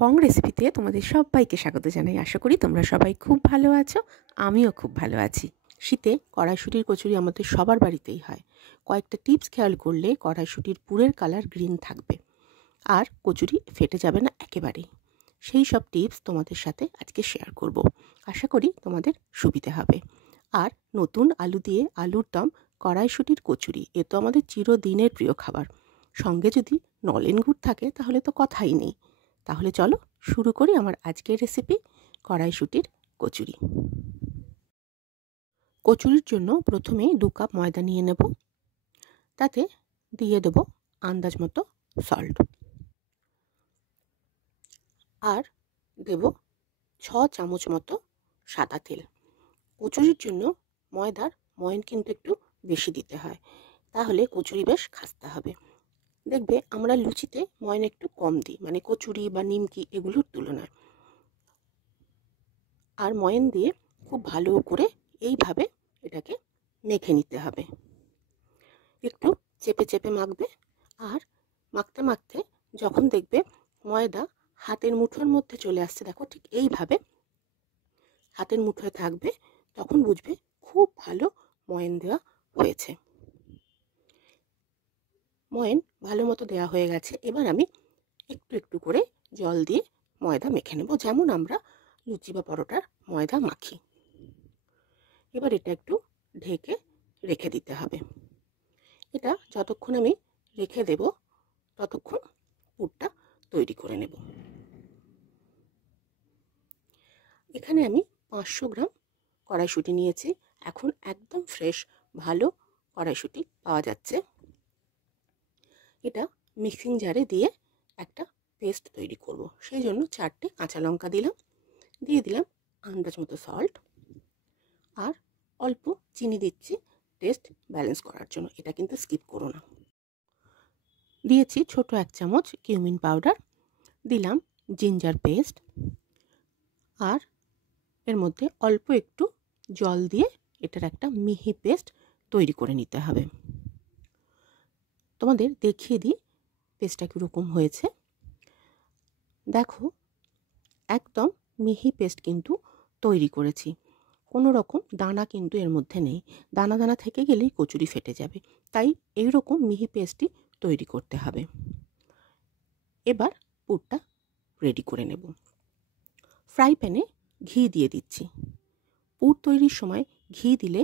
পং রেসিপিতে তোমাদের সবাইকে স্বাগত জানাই। আশা করি তোমরা সবাই খুব ভালো আছো, আমিও খুব ভালো আছি। শীতে কড়াইশুঁটির কচুরি আমাদের সবার বাড়িতেই হয়। কয়েকটা টিপস খেয়াল করলে কড়াইশুঁটির পুরের কালার গ্রিন থাকবে আর কচুরি ফেটে যাবে না একেবারেই। সেই সব টিপস তোমাদের সাথে আজকে শেয়ার করব। আশা করি তোমাদের সুবিধে হবে। আর নতুন আলু দিয়ে আলুর দম, কড়াইশুঁটির কচুরি, এ তো আমাদের চিরদিনের প্রিয় খাবার। সঙ্গে যদি নলেন গুড় থাকে তাহলে তো কথাই নেই। তাহলে চলো শুরু করি আমার আজকের রেসিপি, কড়াইশুঁটির কচুরি। কচুরির জন্য প্রথমেই 2 কাপ ময়দা নিয়ে নেব। তাতে দিয়ে দেব আন্দাজ মতো সল্ট আর দেব 6 চামচ মতো সাদা তেল। কচুরির জন্য ময়দার ময়ন কিন্তু একটু বেশি দিতে হয়, তাহলে কচুরি বেশ খাস্তা হবে। দেখবে আমরা লুচিতে ময়ন একটু কম দিই, মানে কচুরি বা নিমকি এগুলোর তুলনায়। আর ময়ন দিয়ে খুব ভালো করে এইভাবে এটাকে মেখে নিতে হবে। একটু চেপে চেপে মাখবে, আর মাখতে মাখতে যখন দেখবে ময়দা হাতের মুঠোর মধ্যে চলে আসছে, দেখো ঠিক এইভাবে হাতের মুঠোয় থাকবে, তখন বুঝবে খুব ভালো ময়ন দেওয়া হয়েছে। ময়ন ভালো মতো দেওয়া হয়ে গেছে। এবার আমি একটু একটু করে জল দিয়ে ময়দা মেখে নেব, যেমন আমরা লুচি বা পরোটার ময়দা মাখি। এবার এটা একটু ঢেকে রেখে দিতে হবে। এটা যতক্ষণ আমি রেখে দেব ততক্ষণ পুরটা তৈরি করে নেব। এখানে আমি 500 গ্রাম কড়াইশুঁটি নিয়েছি। এখন একদম ফ্রেশ ভালো কড়াইশুঁটি পাওয়া যাচ্ছে। এটা মিক্সিং জারে দিয়ে একটা পেস্ট তৈরি করব। সেই জন্য 4টে কাঁচা লঙ্কা দিলাম, দিয়ে দিলাম আন্দাজ মতো সল্ট, আর অল্প চিনি দিচ্ছি টেস্ট ব্যালেন্স করার জন্য। এটা কিন্তু স্কিপ করো না। দিয়েছি ছোট 1 চামচ কিউমিন পাউডার, দিলাম জিঞ্জার পেস্ট, আর এর মধ্যে অল্প একটু জল দিয়ে এটার একটা মিহি পেস্ট তৈরি করে নিতে হবে। তোমাদের দেখিয়ে দিই পেস্টটা কীরকম হয়েছে। দেখো একদম মিহি পেস্ট কিন্তু তৈরি করেছি, কোনো রকম দানা কিন্তু এর মধ্যে নেই। দানা দানা থেকে গেলেই কচুরি ফেটে যাবে, তাই এই রকম মিহি পেস্টই তৈরি করতে হবে। এবার পুরটা রেডি করে নেব। ফ্রাই প্যানে ঘি দিয়ে দিচ্ছি। পুর তৈরির সময় ঘি দিলে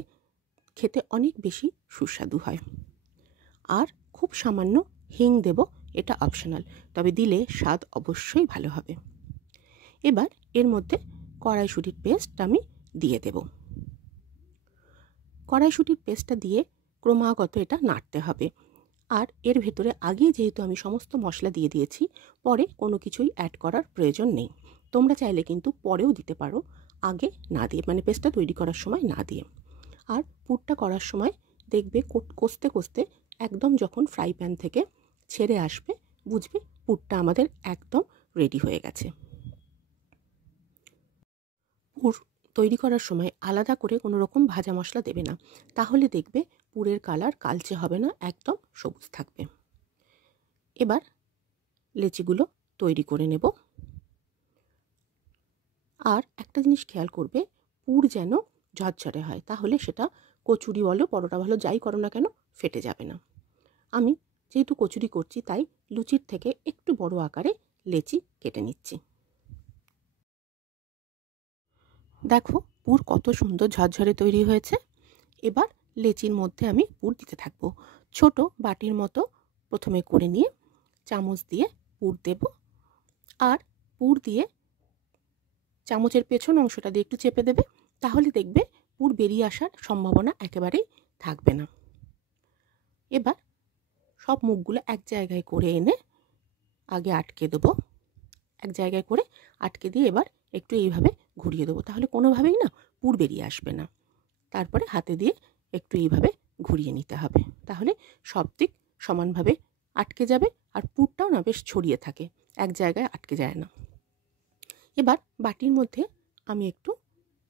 খেতে অনেক বেশি সুস্বাদু হয়। আর খুব সামান্য হিং দেব, এটা অপশনাল, তবে দিলে স্বাদ অবশ্যই ভালো হবে। এবার এর মধ্যে কড়াইশুঁটির পেস্টটা আমি দিয়ে দেব। কড়াইশুঁটির পেস্টটা দিয়ে ক্রমাগত এটা নাড়তে হবে। আর এর ভেতরে আগে যেহেতু আমি সমস্ত মশলা দিয়ে দিয়েছি, পরে কোনো কিছুই অ্যাড করার প্রয়োজন নেই। তোমরা চাইলে কিন্তু পরেও দিতে পারো, আগে না দিয়ে, মানে পেস্টটা তৈরি করার সময় না দিয়ে। আর পুরটা করার সময় দেখবে কষতে কষতে একদম যখন ফ্রাই প্যান থেকে ছেড়ে আসবে, বুঝবে পুরটা আমাদের একদম রেডি হয়ে গেছে। পুর তৈরি করার সময় আলাদা করে কোনো রকম ভাজা মশলা দেবে না, তাহলে দেখবে পুরের কালার কালচে হবে না, একদম সবুজ থাকবে। এবার লেচিগুলো তৈরি করে নেব। আর একটা জিনিস খেয়াল করবে, পুর যেন ঝরঝরে হয়, তাহলে সেটা কচুরি বলো পরোটা বলো যাই করো না কেন ফেটে যাবে না। আমি যেহেতু কচুরি করছি তাই লুচির থেকে একটু বড় আকারে লেচি কেটে নিচ্ছি। দেখো পুর কত সুন্দর ঝরঝরে তৈরি হয়েছে। এবার লেচির মধ্যে আমি পুর দিতে থাকবো। ছোট বাটির মতো প্রথমে করে নিয়ে চামচ দিয়ে পুর দেব, আর পুর দিয়ে চামচের পেছন অংশটা দিয়ে একটু চেপে দেবে, তাহলে দেখবে পুর বেরিয়ে আসার সম্ভাবনা একেবারেই থাকবে না। এবার সব মুখগুলো এক জায়গায় করে এনে আগে আটকে দেবো। এক জায়গায় করে আটকে দিয়ে এবার একটু এইভাবে ঘুরিয়ে দেবো, তাহলে কোনোভাবেই না পুর বেরিয়ে আসবে না। তারপরে হাতে দিয়ে একটু এইভাবে ঘুরিয়ে নিতে হবে, তাহলে সব দিক সমানভাবে আটকে যাবে, আর পুরটাও না বেশ ছড়িয়ে থাকে, এক জায়গায় আটকে যায় না। এবার বাটির মধ্যে আমি একটু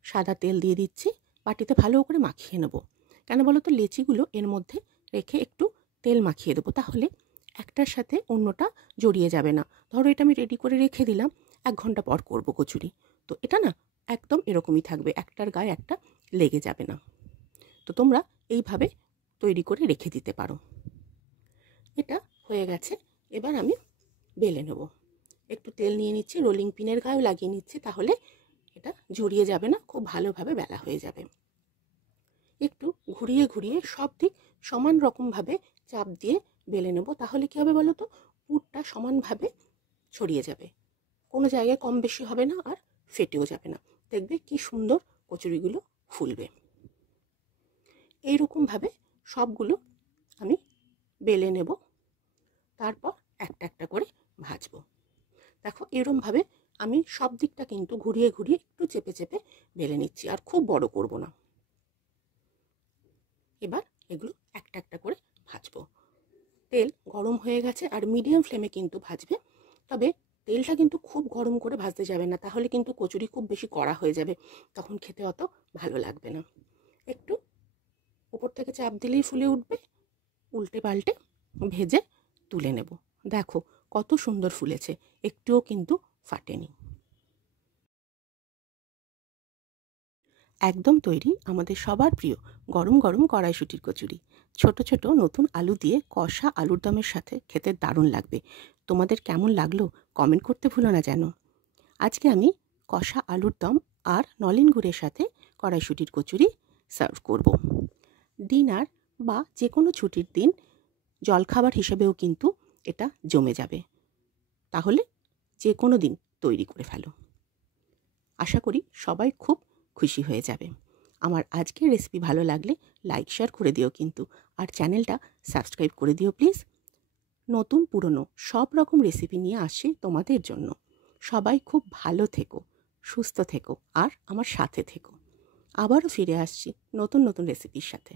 সাদা তেল দিয়ে দিচ্ছি, বাটিতে ভালো করে মাখিয়ে নেব। কেন বলো তো, লেচিগুলো এর মধ্যে রেখে একটু তেল মাখিয়ে দেবো, তাহলে একটার সাথে অন্যটা জড়িয়ে যাবে না। ধরো এটা আমি রেডি করে রেখে দিলাম, 1 ঘন্টা পর করব কচুরি। তো এটা না একদম এরকমই থাকবে, একটার গায়ে একটা লেগে যাবে না। তো তোমরা এইভাবে তৈরি করে রেখে দিতে পারো। এটা হয়ে গেছে, এবার আমি বেলে নেব। একটু তেল নিয়ে নিচ্ছি, রোলিং পিনের গায়েও লাগিয়ে নিচ্ছি, তাহলে এটা জড়িয়ে যাবে না, খুব ভালোভাবে বেলা হয়ে যাবে। একটু ঘুরিয়ে ঘুরিয়ে সব দিক সমান রকমভাবে চাপ দিয়ে বেলে নেব, তাহলে কী হবে বলো তো, পুরটা সমানভাবে ছড়িয়ে যাবে, কোনো জায়গায় কম বেশি হবে না আর ফেটেও যাবে না। দেখবে কি সুন্দর কচুরিগুলো ফুলবে। এইরকমভাবে সবগুলো আমি বেলে নেব, তারপর একটা একটা করে ভাজবো। দেখো এরকমভাবে আমি সব দিকটা কিন্তু ঘুরিয়ে ঘুরিয়ে একটু চেপে চেপে বেলে নিচ্ছি, আর খুব বড় করব না। এবার এগুলো একটা একটা করে ভাজবো। তেল গরম হয়ে গেছে, আর মিডিয়াম ফ্লেমে কিন্তু ভাজবে। তবে তেলটা কিন্তু খুব গরম করে ভাজতে যাবে না, তাহলে কিন্তু কচুরি খুব বেশি কড়া হয়ে যাবে, তখন খেতে অত ভালো লাগবে না। একটু উপর থেকে চাপ দিলেই ফুলে উঠবে, উল্টে পাল্টে ভেজে তুলে নেব। দেখো কত সুন্দর ফুলেছে, একটুও কিন্তু ফাটেনি। একদম তৈরি আমাদের সবার প্রিয় গরম গরম কড়াইশুঁটির কচুরি। ছোট ছোট নতুন আলু দিয়ে কষা আলুর দমের সাথে খেতে দারুণ লাগবে। তোমাদের কেমন লাগলো কমেন্ট করতে ভুলো না যেন। আজকে আমি কষা আলুর দম আর নলেন গুড়ের সাথে কড়াইশুঁটির কচুরি সার্ভ করব। ডিনার বা যে কোনো ছুটির দিন জলখাবার হিসেবেও কিন্তু এটা জমে যাবে। তাহলে যে কোনো দিন তৈরি করে ফেলো। আশা করি সবাই খুব খুশি হয়ে যাবে। আমার আজকের রেসিপি ভালো লাগলে লাইক শেয়ার করে দিও কিন্তু, আর চ্যানেলটা সাবস্ক্রাইব করে দিও প্লিজ। নতুন পুরনো সব রকম রেসিপি নিয়ে আসি তোমাদের জন্য। সবাই খুব ভালো থেকো, সুস্থ থেকো, আর আমার সাথে থেকো। আবারও ফিরে আসছি নতুন নতুন রেসিপির সাথে।